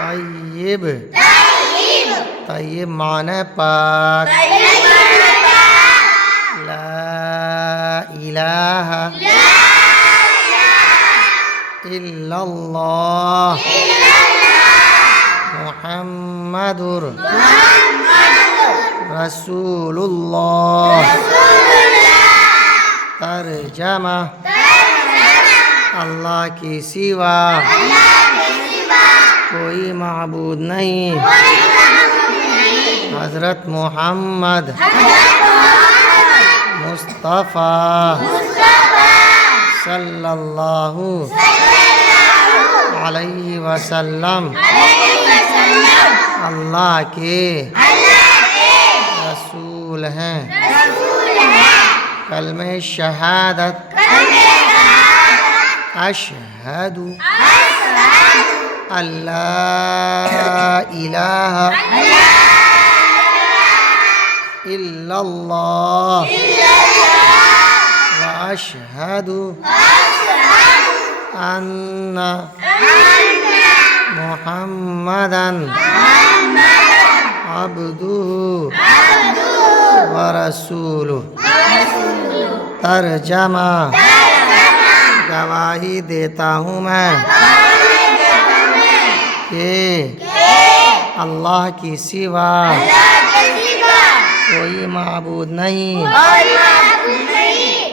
तय्यब तय्यब माने पाक ला इलाहा इल्लल्लाह मुहम्मदुर रसूलुल्लाह तर्जमा अल्लाह के सिवा कोई माबूद नहीं हज़रत मोहम्मद मुस्तफ़ा सल्लल्लाहु अलैहि वसल्लम अल्लाह के रसूल हैं। कलमे शहादत अशहदु अल्ला इलाहा इल्लल्लाह व अशहदु अन्ना मुहम्मदन अब्दुहु व रसूलुहु। तर्जमा गवाही देता हूँ मैं कि अल्लाह की सिवा कोई माबूद नहीं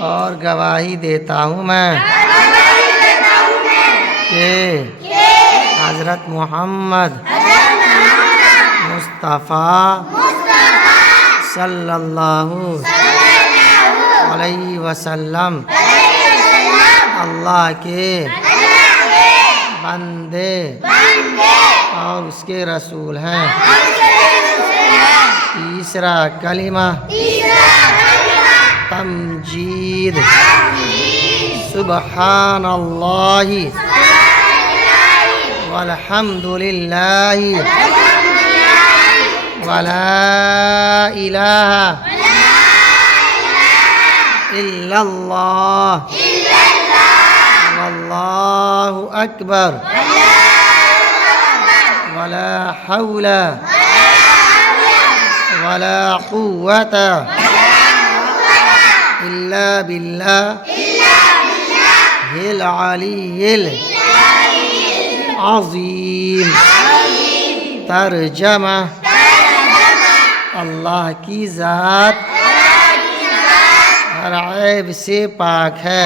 और गवाही देता हूँ मैं कि हज़रत मोहम्मद मुस्तफ़ा सल्लल्लाहु अलैहि वसल्लम अल्लाह के बंदे और उसके रसूल हैं। तीसरा कलिमा तमजीद सुबहानल्लाहि वल्हम्दुलिल्लाहि वला इलाहा इल्लल्लाह वल्लाहु अकबर वला हौला वला कुव्वता इल्ला बिल्लाहिल अलिय्यिल अज़ीम। तर्जमा अल्लाह की ज़ात हर ऐब से पाक है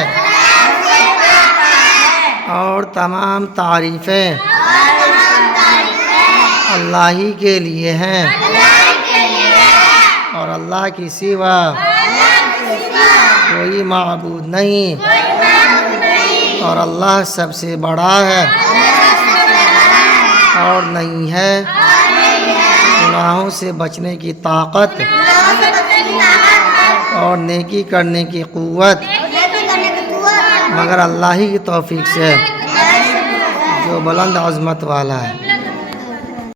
और तमाम तारीफ़ें अल्लाह ही के लिए हैं और अल्लाह की सिवा कोई माबूद नहीं और अल्लाह सबसे बड़ा है और नहीं है गुनाहों से बचने की ताकत और नेकी करने की क़ुव्वत मगर अल्लाह ही की तौफीक से जो बुलंद अज़मत वाला है।